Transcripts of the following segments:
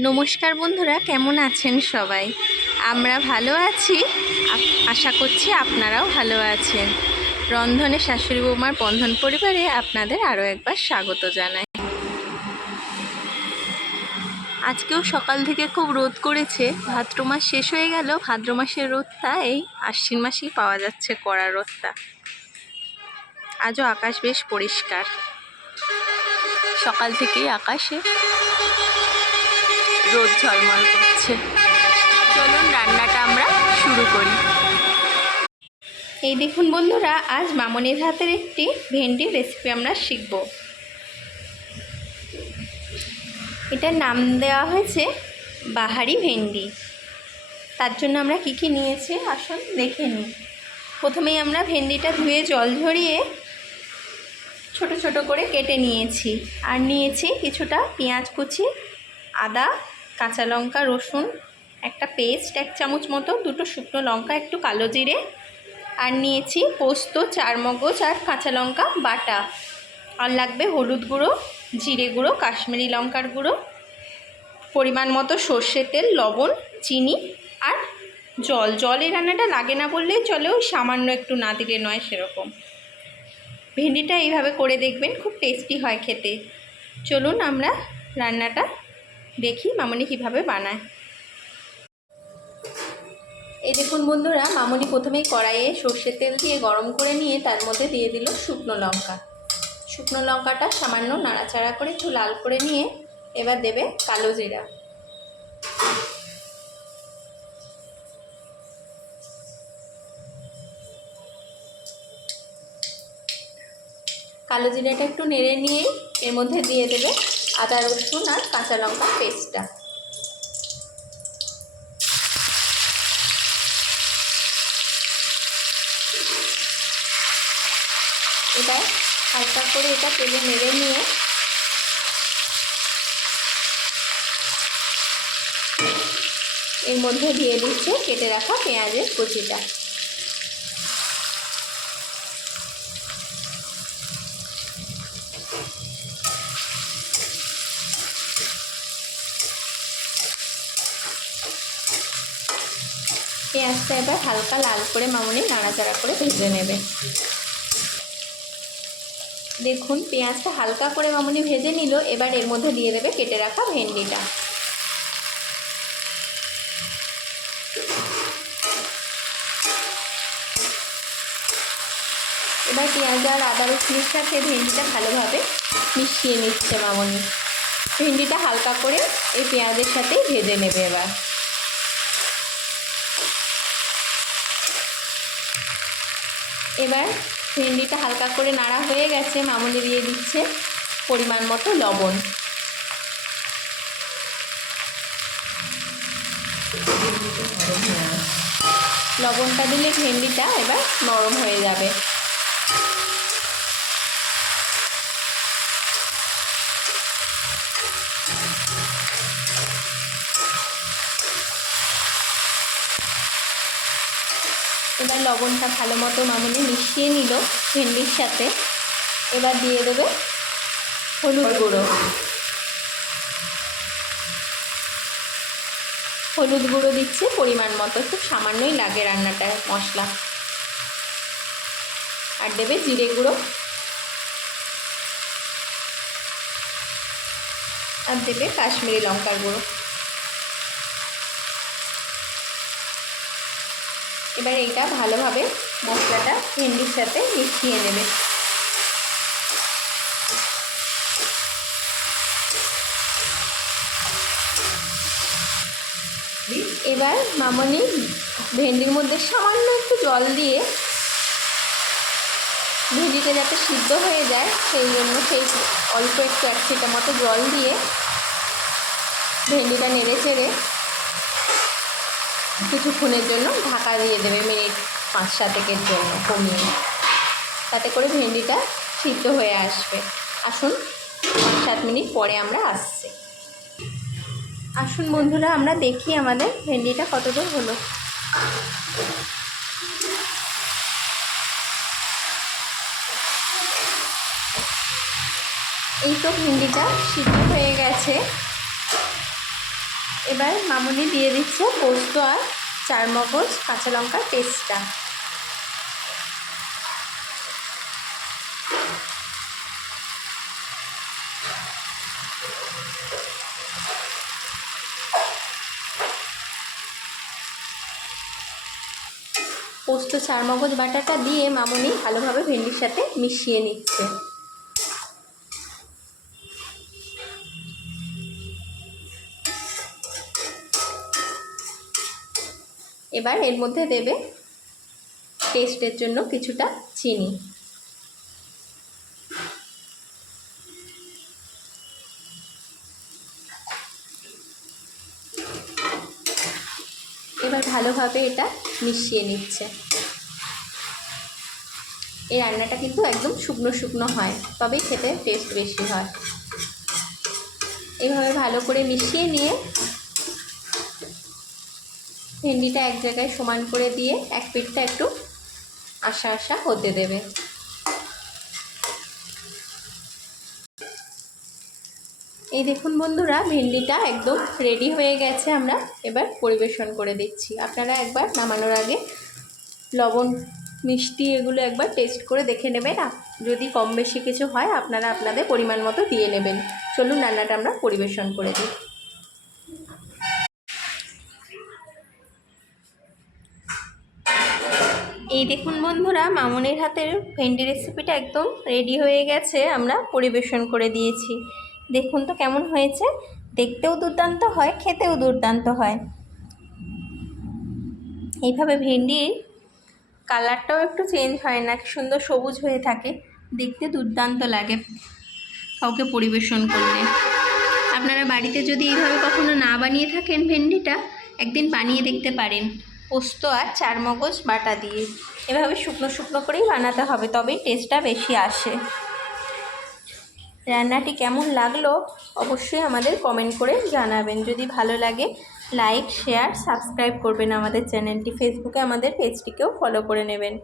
নমস্কার বন্ধুরা, কেমন আছেন সবাই? আমরা ভালো আছি, আশা করছি আপনারাও ভালো আছেন। রন্ধনে শাশুড়ি বৌমার বন্ধন পরিবারে আপনাদের আরও একবার স্বাগত জানাই। আজকেও সকাল থেকে খুব রোদ করেছে। ভাদ্র মাস শেষ হয়ে গেল, ভাদ্র মাসের রোদটা এই আশ্বিন মাসেই পাওয়া যাচ্ছে, কড়া রোদটা। আজও আকাশ বেশ পরিষ্কার, সকাল থেকেই আকাশে রোদ ঝলমল করছে। চলুন রান্নাটা আমরা শুরু করি। এই দেখুন বন্ধুরা, আজ মামনির হাতের একটি ভেন্ডির রেসিপি আমরা শিখব। এটার নাম দেওয়া হয়েছে বাহারি ভেন্ডি। তার জন্য আমরা কি কি নিয়েছি আসুন দেখে নিই। প্রথমেই আমরা ভেন্ডিটা ধুয়ে জল ঝরিয়ে ছোট ছোট করে কেটে নিয়েছি। আর নিয়েছি কিছুটা পেঁয়াজ কুচি, আদা, কাঁচা লঙ্কা, রসুন একটা পেস্ট 1 চামচ মতো, 2টো শুকনো লঙ্কা, একটু কালো জিরে, আর নিয়েছি পোস্ত, 4 মগজ আর কাঁচা লঙ্কা বাটা। আর লাগবে হলুদ গুঁড়ো, জিরে গুঁড়ো, কাশ্মীরি লঙ্কার গুঁড়ো, পরিমাণ মতো সর্ষের তেল, লবণ, চিনি আর জল। জল এই রান্নাটা লাগে না বললেই চলে, ওই সামান্য একটু না দিলে নয় সেরকম। ভেন্ডিটা এইভাবে করে দেখবেন, খুব টেস্টি হয় খেতে। চলুন আমরা রান্নাটা দেখি মামনি কিভাবে বানায়। এই দেখুন বন্ধুরা, মামনি প্রথমেই কড়াইয়ে সর্ষের তেল দিয়ে গরম করে নিয়ে তার মধ্যে দিয়ে দিল শুকনো লঙ্কা। শুকনো লঙ্কাটা সামান্য নাড়াচাড়া করে একটু লাল করে নিয়ে এবার দেবে কালো জিরা। কালো জিরাটা একটু নেড়ে নিয়েই এর মধ্যে দিয়ে দেবে আদা, রসুন আর কাঁচা লঙ্কা পেস্টটা। এবার হালকা করে এটা তেলে নেড়ে নিয়ে এর মধ্যে দিয়ে দিচ্ছে কেটে রাখা পেঁয়াজের কুচিটা। পেঁয়াজটা এবার হালকা লাল করে মামনি নাড়াচাড়া করে ভেজে নেবে। দেখুন পেঁয়াজটা হালকা করে মামনি ভেজে নিল। এবার এর মধ্যে দিয়ে দেবে কেটে রাখা ভেন্ডিটা। এবার পেঁয়াজ আর আদা রসুনের সাথে ভেন্ডিটা ভালোভাবে মিশিয়ে নিচ্ছে মামনি। ভেন্ডিটা হালকা করে এই পেঁয়াজের সাথেই ভেজে নেবে। এবার ভেন্ডিটা হালকা করে নাড়া হয়ে গেছে, মামনি দিয়ে দিচ্ছে পরিমাণ মতো লবণ। লবণটা দিলে ভেন্ডিটা এবার নরম হয়ে যাবে। এবার লবণটা ভালো মতো মামনি মিশিয়ে নিল ভেন্ডির সাথে। এবার দিয়ে দেবে হলুদ গুঁড়ো। হলুদ গুঁড়ো দিচ্ছে পরিমাণ মতো, খুব সামান্যই লাগে রান্নাটায় মশলা। আর দেবে জিরে গুঁড়ো, আর দেবে কাশ্মীরি লঙ্কার গুঁড়ো। এবার এইটা ভালোভাবে মশলাটা ভেন্ডির সাথে মিশিয়ে নেবে। এবার মামনি ভেন্ডির মধ্যে সামান্য একটু জল দিয়ে ভেন্ডিটা যাতে সিদ্ধ হয়ে যায় সেই জন্য অল্প একটু 1 ছিটা মতো জল দিয়ে ভেন্ডিটা নেড়ে চেড়ে কিছুক্ষণের জন্য ঢাকা দিয়ে দেবে, মিনিট 5-7 জন্য কমিয়ে। তাতে করে ভেন্ডিটা সিদ্ধ হয়ে আসবে। আসুন 5-7 মিনিট পরে আমরা আসছি। আসুন বন্ধুরা, আমরা দেখি আমাদের ভেন্ডিটা কতদূর হলো। এই তো ভেন্ডিটা সিদ্ধ হয়ে গেছে। এবার মামুনি দিয়ে দিচ্ছে পোস্ত আর চারমগজ কাঁচা লঙ্কার পেস্টটা। পোস্ত চারমগজ বাটাটা দিয়ে মামুনি ভালোভাবে ভেন্ডির সাথে মিশিয়ে নিচ্ছে। এবার এর মধ্যে দেবে টেস্টের জন্য কিছুটা চিনি। এবার ভালোভাবে এটা মিশিয়ে নিচ্ছে। এই রান্নাটা কিন্তু একদম শুকনো শুকনো হয়, তবেই খেতে টেস্ট বেশি হয়। এইভাবে ভালো করে মিশিয়ে নিয়ে ভেন্ডিটা এক জায়গায় সমান করে দিয়ে এক পিঠটা একটু আশা আশা হতে দেবে। এই দেখুন বন্ধুরা, ভেন্ডিটা একদম রেডি হয়ে গেছে। আমরা এবার পরিবেশন করে দিচ্ছি। আপনারা একবার নামানোর আগে লবণ মিষ্টি এগুলো একবার টেস্ট করে দেখে নেবেন। যদি কম বেশি কিছু হয় আপনারা আপনাদের পরিমাণ মতো দিয়ে নেবেন। চলুন রান্নাটা আমরা পরিবেশন করে দিই। এই দেখুন বন্ধুরা, মামুনির হাতের ভেন্ডি রেসিপিটা একদম রেডি হয়ে গেছে। আমরা পরিবেশন করে দিয়েছি। দেখুন তো কেমন হয়েছে। দেখতেও দুর্দান্ত হয়, খেতেও দুর্দান্ত হয়। এইভাবে ভেন্ডির কালারটাও একটু চেঞ্জ হয় না, সুন্দর সবুজ হয়ে থাকে, দেখতে দুর্দান্ত লাগে কাউকে পরিবেশন করলে। আপনারা বাড়িতে যদি এইভাবে কখনো না বানিয়ে থাকেন ভেন্ডিটা, একদিন বানিয়ে দেখতে পারেন পোস্ত আর চারমগজ বাটা দিয়ে। এভাবে শুকনো শুকনো করেই বানাতে হবে, তবেই টেস্টটা বেশি আসে। রান্নাটি কেমন লাগলো অবশ্যই আমাদের কমেন্ট করে জানাবেন। যদি ভালো লাগে লাইক, শেয়ার, সাবস্ক্রাইব করবেন আমাদের চ্যানেলটি। ফেসবুকে আমাদের পেজটিকেও ফলো করে নেবেন।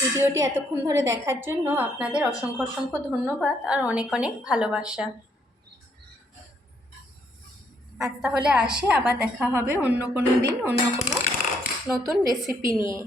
ভিডিওটি এতক্ষণ ধরে দেখার জন্য আপনাদের অসংখ্য অসংখ্য ধন্যবাদ আর অনেক অনেক ভালোবাসা। আজ তাহলে আসি, আবার দেখা হবে অন্য কোনো দিন অন্য কোনো নতুন রেসিপি নিয়ে।